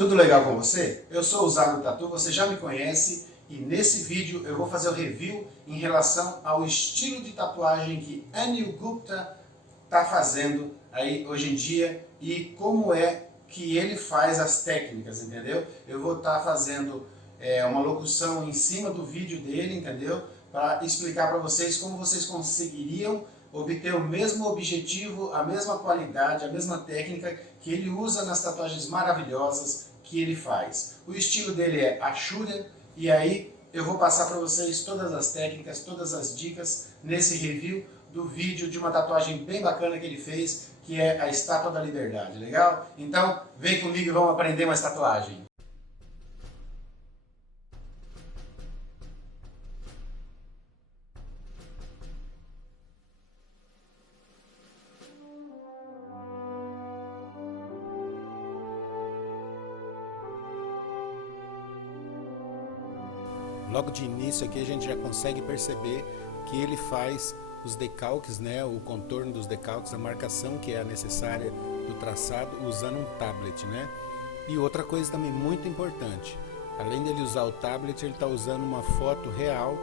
Tudo legal com você? Eu sou o Zago Tatu, você já me conhece e nesse vídeo eu vou fazer o review em relação ao estilo de tatuagem que Anil Gupta está fazendo aí hoje em dia e como é que ele faz as técnicas, entendeu? Eu vou estar fazendo uma locução em cima do vídeo dele, entendeu? Para explicar para vocês como vocês conseguiriam obter o mesmo objetivo, a mesma qualidade, a mesma técnica que ele usa nas tatuagens maravilhosas que ele faz. O estilo dele é Ashura e aí eu vou passar para vocês todas as técnicas, todas as dicas nesse review do vídeo de uma tatuagem bem bacana que ele fez, que é a Estátua da Liberdade, legal? Então vem comigo e vamos aprender mais tatuagem. Logo de início aqui a gente já consegue perceber que ele faz os decalques, né, o contorno dos decalques, a marcação que é necessária do traçado usando um tablet, né? E outra coisa também muito importante, além dele usar o tablet, ele está usando uma foto real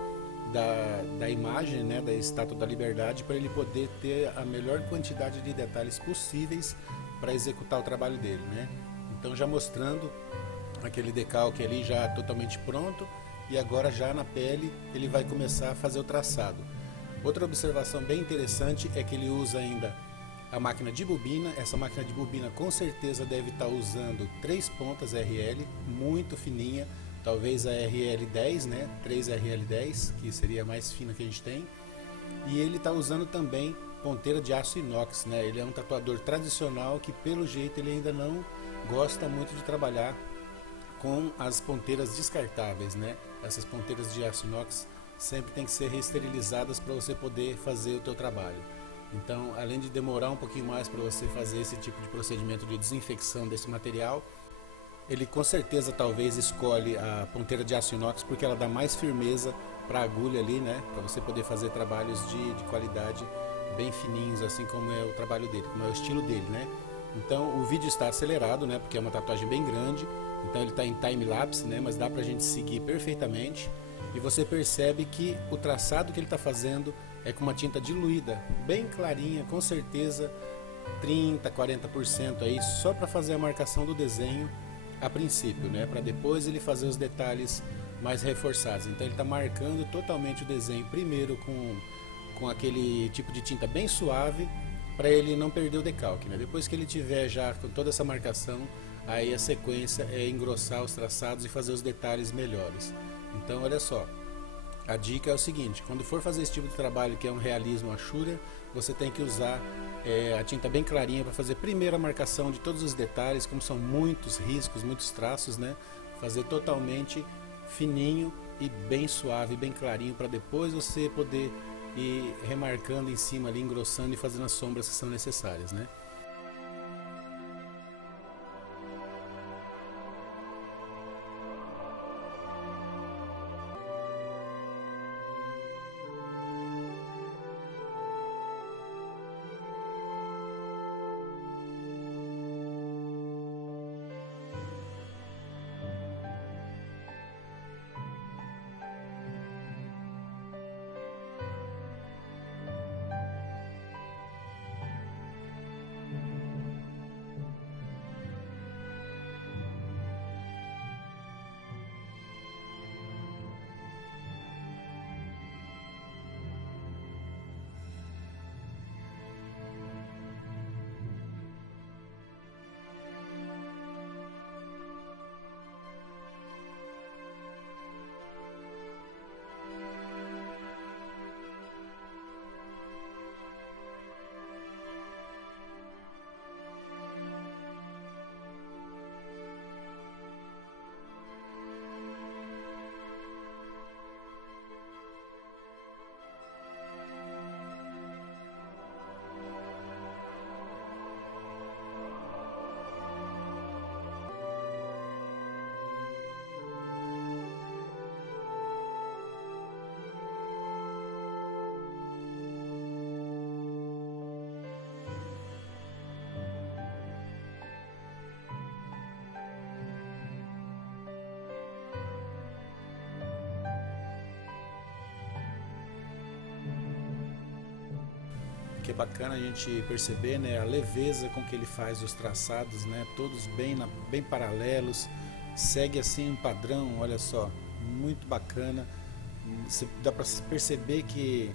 da imagem, né, da Estátua da Liberdade, para ele poder ter a melhor quantidade de detalhes possíveis para executar o trabalho dele, né? Então já mostrando aquele decalque ali já totalmente pronto, e agora já na pele ele vai começar a fazer o traçado. Outra observação bem interessante é que ele usa ainda a máquina de bobina. Essa máquina de bobina com certeza deve estar usando 3 pontas RL, muito fininha, talvez a RL10, né? 3RL10, que seria a mais fina que a gente tem. E ele está usando também ponteira de aço inox, né? Ele é um tatuador tradicional que pelo jeito ele ainda não gosta muito de trabalhar com as ponteiras descartáveis, né? Essas ponteiras de aço inox sempre tem que ser reesterilizadas para você poder fazer o teu trabalho. Então, além de demorar um pouquinho mais para você fazer esse tipo de procedimento de desinfecção desse material, ele com certeza talvez escolhe a ponteira de aço inox porque ela dá mais firmeza para a agulha ali, né? Para você poder fazer trabalhos de qualidade bem fininhos, assim como é o trabalho dele, como é o estilo dele, né? Então o vídeo está acelerado, né? Porque é uma tatuagem bem grande, então ele está em time-lapse, né? Mas dá para a gente seguir perfeitamente. E você percebe que o traçado que ele está fazendo é com uma tinta diluída, bem clarinha, com certeza 30, 40% aí, só para fazer a marcação do desenho a princípio, né? Para depois ele fazer os detalhes mais reforçados. Então ele está marcando totalmente o desenho primeiro com aquele tipo de tinta bem suave, para ele não perder o decalque, né? Depois que ele tiver já com toda essa marcação, aí a sequência é engrossar os traçados e fazer os detalhes melhores. Então olha só, a dica é o seguinte: quando for fazer esse tipo de trabalho que é um realismo Ashura, você tem que usar a tinta bem clarinha para fazer primeiro a marcação de todos os detalhes, como são muitos riscos, muitos traços, né? Fazer totalmente fininho e bem suave, bem clarinho, para depois você poder ir remarcando em cima ali, engrossando e fazendo as sombras que são necessárias, né? que é bacana a gente perceber, né, a leveza com que ele faz os traçados, né, todos bem paralelos, segue assim um padrão, olha só, muito bacana. Dá para perceber que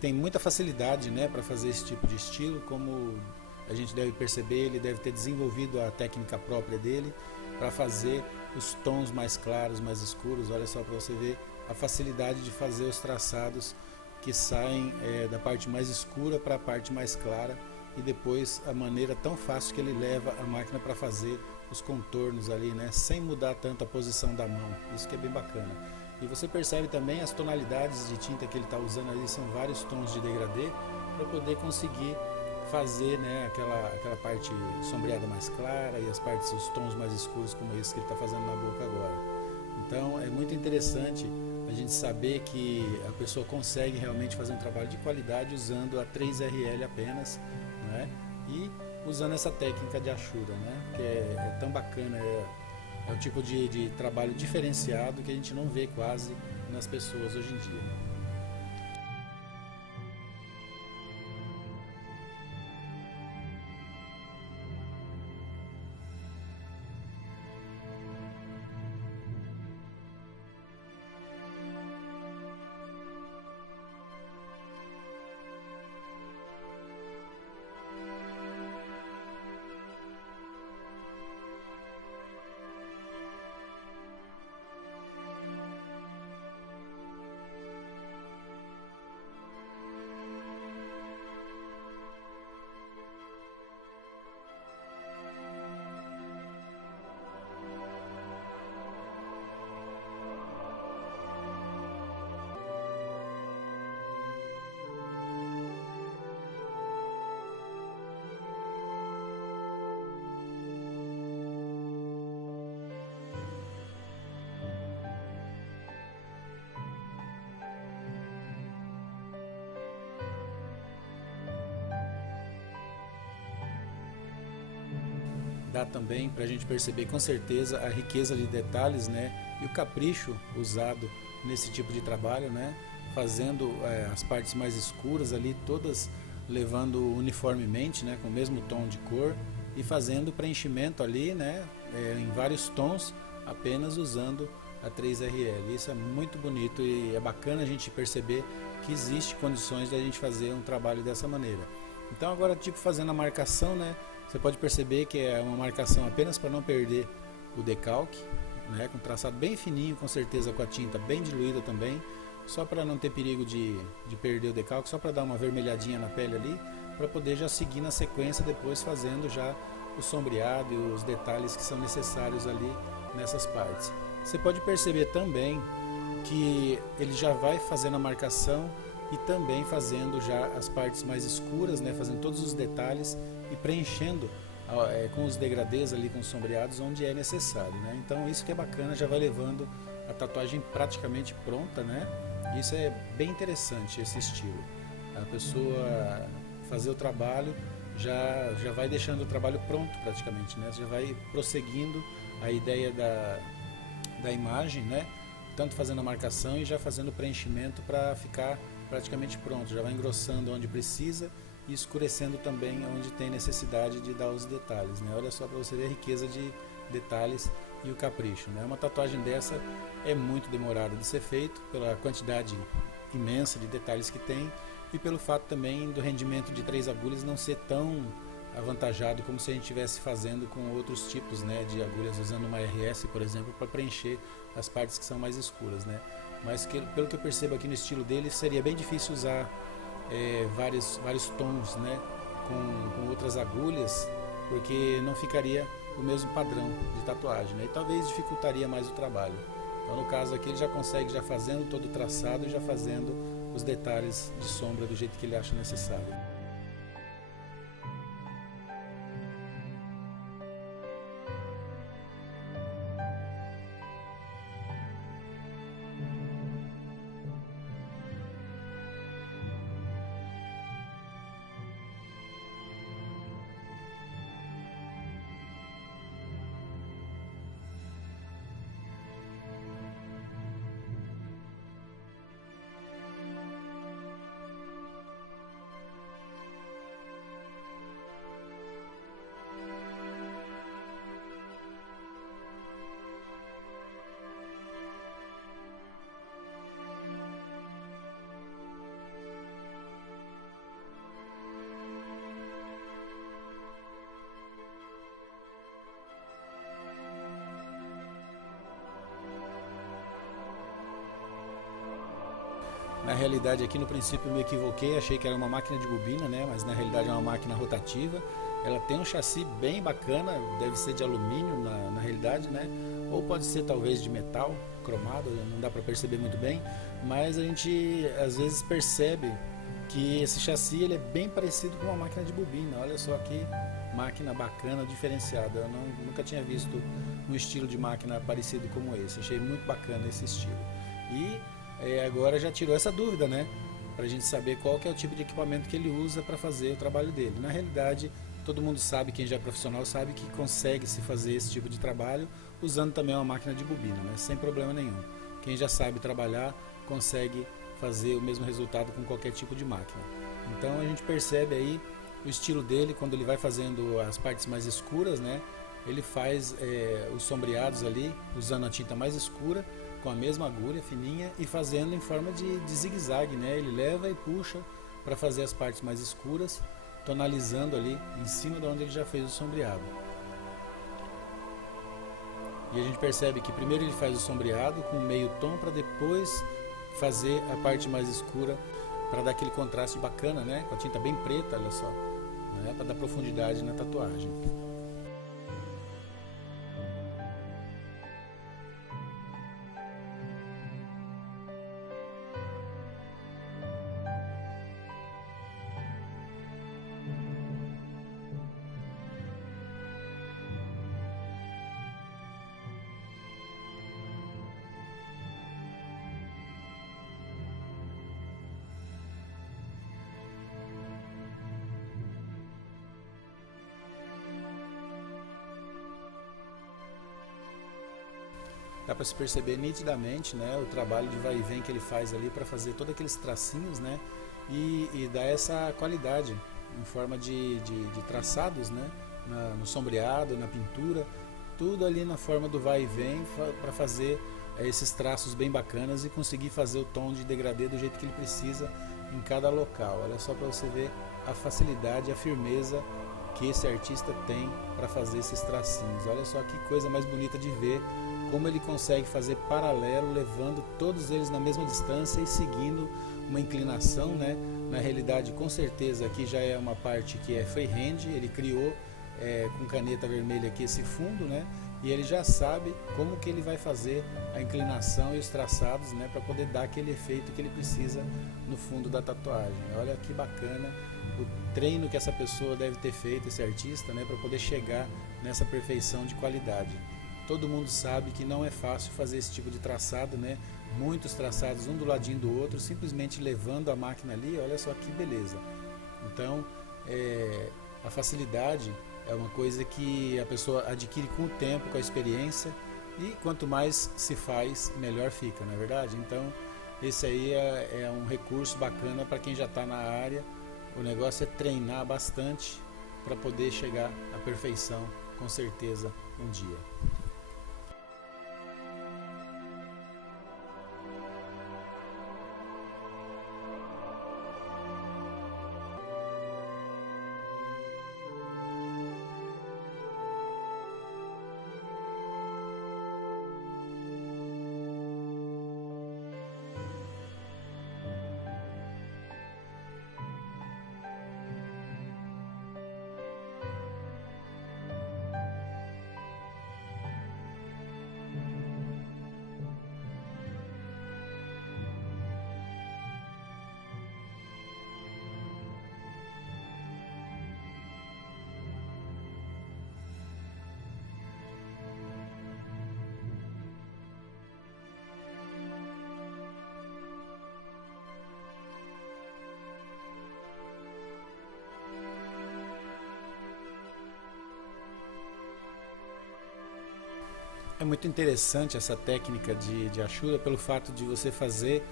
tem muita facilidade, né, para fazer esse tipo de estilo, como a gente deve perceber, ele deve ter desenvolvido a técnica própria dele para fazer os tons mais claros, mais escuros. Olha só para você ver a facilidade de fazer os traçados que saem da parte mais escura para a parte mais clara, e depois a maneira tão fácil que ele leva a máquina para fazer os contornos ali, né, sem mudar tanto a posição da mão. Isso que é bem bacana. E você percebe também as tonalidades de tinta que ele está usando ali, são vários tons de degradê para poder conseguir fazer, né, aquela parte sombreada mais clara e as partes, os tons mais escuros como esse que ele está fazendo na boca agora. Então é muito interessante a gente saber que a pessoa consegue realmente fazer um trabalho de qualidade usando a 3RL apenas, né, e usando essa técnica de Ashura, né, que é tão bacana, é o tipo de trabalho diferenciado que a gente não vê quase nas pessoas hoje em dia. Dá também para a gente perceber com certeza a riqueza de detalhes, né, e o capricho usado nesse tipo de trabalho, né, fazendo as partes mais escuras ali todas levando uniformemente, né, com o mesmo tom de cor, e fazendo preenchimento ali, né, em vários tons, apenas usando a 3RL. Isso é muito bonito e é bacana a gente perceber que existe condições de a gente fazer um trabalho dessa maneira. Então agora, tipo, fazendo a marcação, né, você pode perceber que é uma marcação apenas para não perder o decalque, né, com traçado bem fininho, com certeza com a tinta bem diluída também, só para não ter perigo de perder o decalque, só para dar uma vermelhadinha na pele ali, para poder já seguir na sequência depois fazendo já o sombreado e os detalhes que são necessários ali nessas partes. Você pode perceber também que ele já vai fazendo a marcação e também fazendo já as partes mais escuras, né, fazendo todos os detalhes e preenchendo com os degradês ali, com os sombreados onde é necessário, né? Então isso que é bacana, já vai levando a tatuagem praticamente pronta, né? Isso é bem interessante, esse estilo. A pessoa fazer o trabalho já vai deixando o trabalho pronto praticamente, né? Já vai prosseguindo a ideia da imagem, né? Tanto fazendo a marcação e já fazendo o preenchimento para ficar praticamente pronto, já vai engrossando onde precisa e escurecendo também onde tem necessidade de dar os detalhes, né? Olha só para você ver a riqueza de detalhes e o capricho, né? Uma tatuagem dessa é muito demorada de ser feito pela quantidade imensa de detalhes que tem e pelo fato também do rendimento de 3 agulhas não ser tão avantajado como se a gente estivesse fazendo com outros tipos, né, de agulhas, usando uma RS, por exemplo, para preencher as partes que são mais escuras, né? Mas pelo que eu percebo aqui no estilo dele, seria bem difícil usar vários tons, né, com outras agulhas, porque não ficaria o mesmo padrão de tatuagem, né? E talvez dificultaria mais o trabalho. Então, no caso aqui, ele já consegue, já fazendo todo o traçado e já fazendo os detalhes de sombra do jeito que ele acha necessário. Na realidade aqui no princípio eu me equivoquei, achei que era uma máquina de bobina, né? Mas na realidade é uma máquina rotativa. Ela tem um chassi bem bacana, deve ser de alumínio na realidade, né? Ou pode ser talvez de metal, cromado, não dá para perceber muito bem, mas a gente às vezes percebe que esse chassi ele é bem parecido com uma máquina de bobina. Olha só que máquina bacana, diferenciada. Eu nunca tinha visto um estilo de máquina parecido como esse. Achei muito bacana esse estilo. E agora já tirou essa dúvida, né? Para a gente saber qual que é o tipo de equipamento que ele usa para fazer o trabalho dele. Na realidade, todo mundo sabe, quem já é profissional sabe que consegue se fazer esse tipo de trabalho usando também uma máquina de bobina, né? Sem problema nenhum. Quem já sabe trabalhar consegue fazer o mesmo resultado com qualquer tipo de máquina. Então a gente percebe aí o estilo dele quando ele vai fazendo as partes mais escuras, né? Ele faz os sombreados ali usando a tinta mais escura com a mesma agulha fininha e fazendo em forma de zigue-zague, né? Ele leva e puxa para fazer as partes mais escuras, tonalizando ali em cima de onde ele já fez o sombreado. E a gente percebe que primeiro ele faz o sombreado com meio tom para depois fazer a parte mais escura para dar aquele contraste bacana, né? Com a tinta bem preta, olha só, né? Para dar profundidade na tatuagem. Dá para se perceber nitidamente, né, o trabalho de vai e vem que ele faz ali para fazer todos aqueles tracinhos, né, e dar essa qualidade em forma de traçados, né, no sombreado, na pintura, tudo ali na forma do vai e vem para fazer esses traços bem bacanas e conseguir fazer o tom de degradê do jeito que ele precisa em cada local. Olha só para você ver a facilidade, a firmeza que esse artista tem para fazer esses tracinhos. Olha só que coisa mais bonita de ver, como ele consegue fazer paralelo, levando todos eles na mesma distância e seguindo uma inclinação, né? Na realidade, com certeza aqui já é uma parte que é freehand, ele criou com caneta vermelha aqui esse fundo, né? E ele já sabe como que ele vai fazer a inclinação e os traçados, né? Para poder dar aquele efeito que ele precisa no fundo da tatuagem. Olha que bacana o treino que essa pessoa deve ter feito, esse artista, né? Para poder chegar nessa perfeição de qualidade. Todo mundo sabe que não é fácil fazer esse tipo de traçado, né? Muitos traçados um do ladinho do outro, simplesmente levando a máquina ali, olha só que beleza. Então, a facilidade é uma coisa que a pessoa adquire com o tempo, com a experiência, e quanto mais se faz, melhor fica, não é verdade? Então, esse aí é um recurso bacana para quem já está na área. O negócio é treinar bastante para poder chegar à perfeição, com certeza, um dia. É muito interessante essa técnica de Ashura pelo fato de você fazer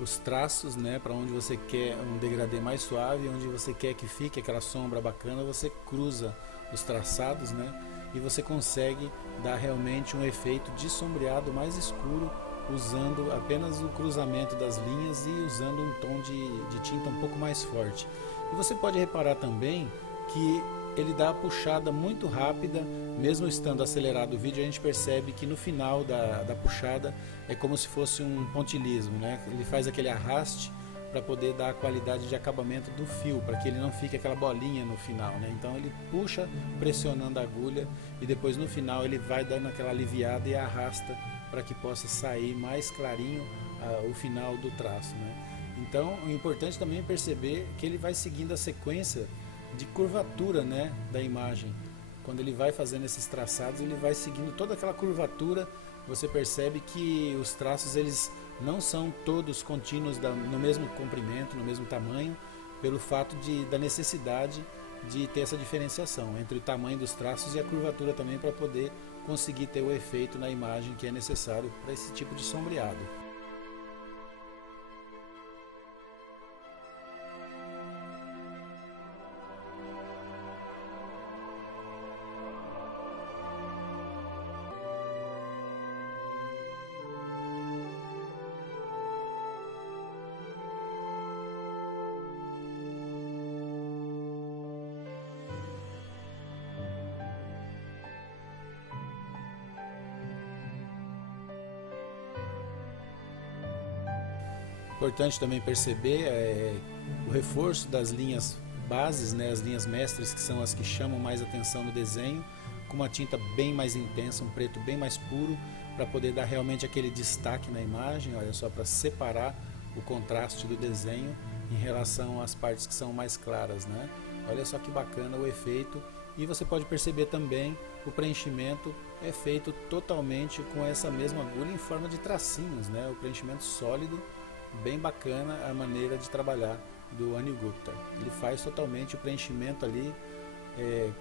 os traços, né, para onde você quer um degradê mais suave, onde você quer que fique aquela sombra bacana, você cruza os traçados, né, e você consegue dar realmente um efeito de sombreado mais escuro usando apenas o cruzamento das linhas e usando um tom de tinta um pouco mais forte. E você pode reparar também que ele dá a puxada muito rápida, mesmo estando acelerado o vídeo, a gente percebe que no final da puxada é como se fosse um pontilhismo, né? Ele faz aquele arraste para poder dar a qualidade de acabamento do fio, para que ele não fique aquela bolinha no final, né? Então ele puxa pressionando a agulha e depois no final ele vai dando aquela aliviada e arrasta para que possa sair mais clarinho o final do traço, né? Então o importante também é perceber que ele vai seguindo a sequência de curvatura, né, da imagem. Quando ele vai fazendo esses traçados, ele vai seguindo toda aquela curvatura. Você percebe que os traços eles não são todos contínuos no mesmo comprimento, no mesmo tamanho, pelo fato da necessidade de ter essa diferenciação entre o tamanho dos traços e a curvatura também, para poder conseguir ter o efeito na imagem que é necessário para esse tipo de sombreado. Importante também perceber o reforço das linhas bases, né, as linhas mestres, que são as que chamam mais atenção no desenho, com uma tinta bem mais intensa, um preto bem mais puro, para poder dar realmente aquele destaque na imagem, olha só, para separar o contraste do desenho em relação às partes que são mais claras, né? Olha só que bacana o efeito. E você pode perceber também o preenchimento é feito totalmente com essa mesma agulha em forma de tracinhos, né? O preenchimento sólido, bem bacana a maneira de trabalhar do Anil Gupta. Ele faz totalmente o preenchimento ali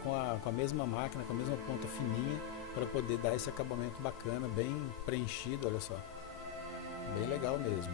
com a mesma máquina, com a mesma ponta fininha, para poder dar esse acabamento bacana, bem preenchido, olha só. Bem legal mesmo.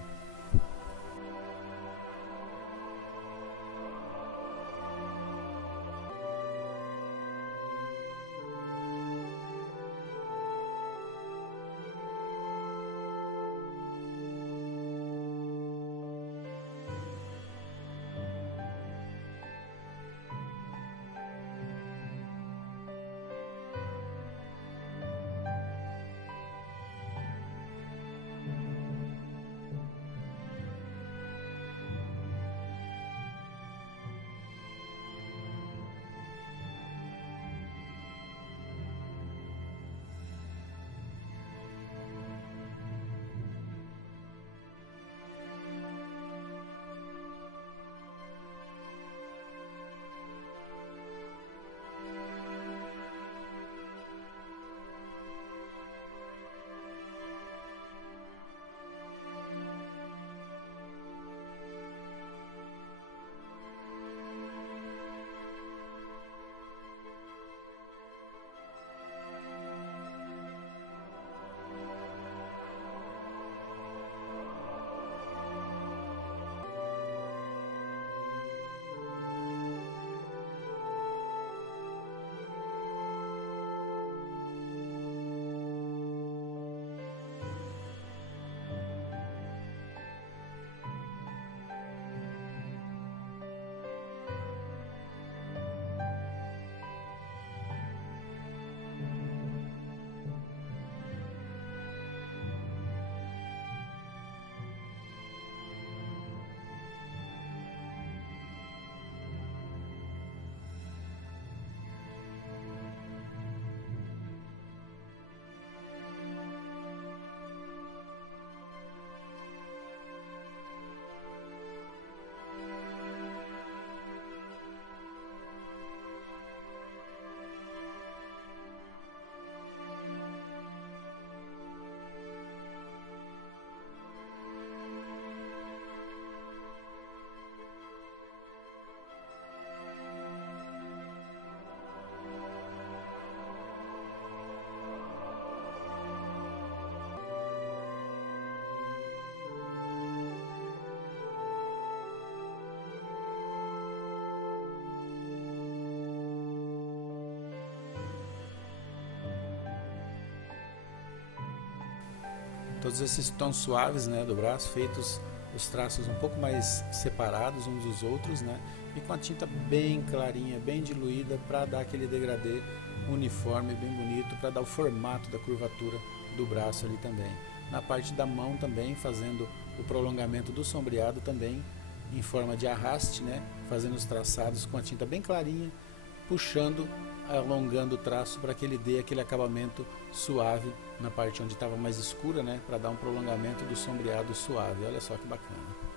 Todos esses tons suaves, né, do braço, feitos os traços um pouco mais separados uns dos outros, né, e com a tinta bem clarinha, bem diluída, para dar aquele degradê uniforme, bem bonito, para dar o formato da curvatura do braço ali também. Na parte da mão também, fazendo o prolongamento do sombreado também, em forma de arraste, né? Fazendo os traçados com a tinta bem clarinha, puxando, alongando o traço para que ele dê aquele acabamento suave na parte onde estava mais escura, né? Para dar um prolongamento do sombreado suave. Olha só que bacana.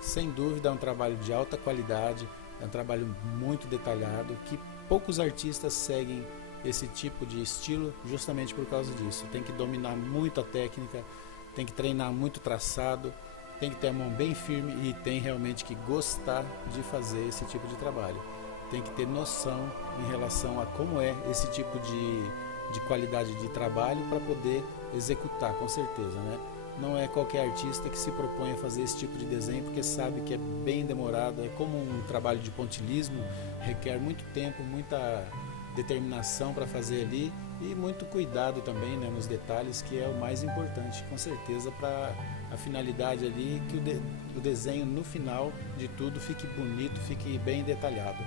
Sem dúvida é um trabalho de alta qualidade, é um trabalho muito detalhado, que poucos artistas seguem esse tipo de estilo justamente por causa disso. Tem que dominar muito a técnica, tem que treinar muito traçado, tem que ter a mão bem firme e tem realmente que gostar de fazer esse tipo de trabalho. Tem que ter noção em relação a como é esse tipo de qualidade de trabalho para poder executar, com certeza, né? Não é qualquer artista que se propõe a fazer esse tipo de desenho, porque sabe que é bem demorado, é como um trabalho de pontilhismo, requer muito tempo, muita determinação para fazer ali e muito cuidado também, né, nos detalhes, que é o mais importante, com certeza, para a finalidade ali, que o desenho no final de tudo fique bonito, fique bem detalhado.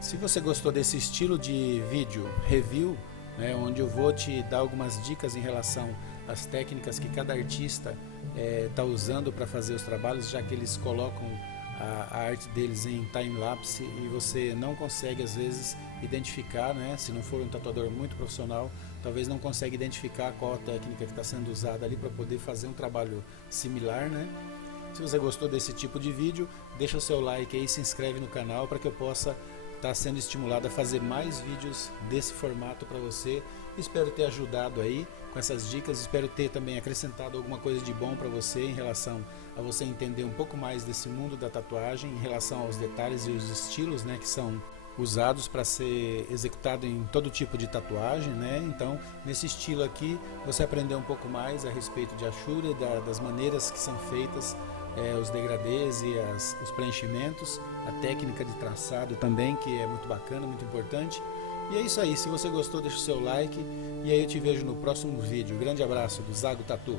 Se você gostou desse estilo de vídeo review, né, onde eu vou te dar algumas dicas em relação às técnicas que cada artista está usando para fazer os trabalhos, já que eles colocam a arte deles em time-lapse e você não consegue às vezes identificar, né, se não for um tatuador muito profissional, talvez não consiga identificar qual a técnica que está sendo usada ali para poder fazer um trabalho similar, né? Se você gostou desse tipo de vídeo, deixa o seu like aí, se inscreve no canal para que eu possa estar sendo estimulado a fazer mais vídeos desse formato para você. Espero ter ajudado aí com essas dicas, espero ter também acrescentado alguma coisa de bom para você em relação a você entender um pouco mais desse mundo da tatuagem, em relação aos detalhes e os estilos, né, que são usados para ser executado em todo tipo de tatuagem, né? Então, nesse estilo aqui, você aprendeu um pouco mais a respeito de Ashura, das maneiras que são feitas os degradês e os preenchimentos, a técnica de traçado também, que é muito bacana, muito importante. E é isso aí, se você gostou, deixa o seu like e aí eu te vejo no próximo vídeo. Grande abraço do Zago Tatu.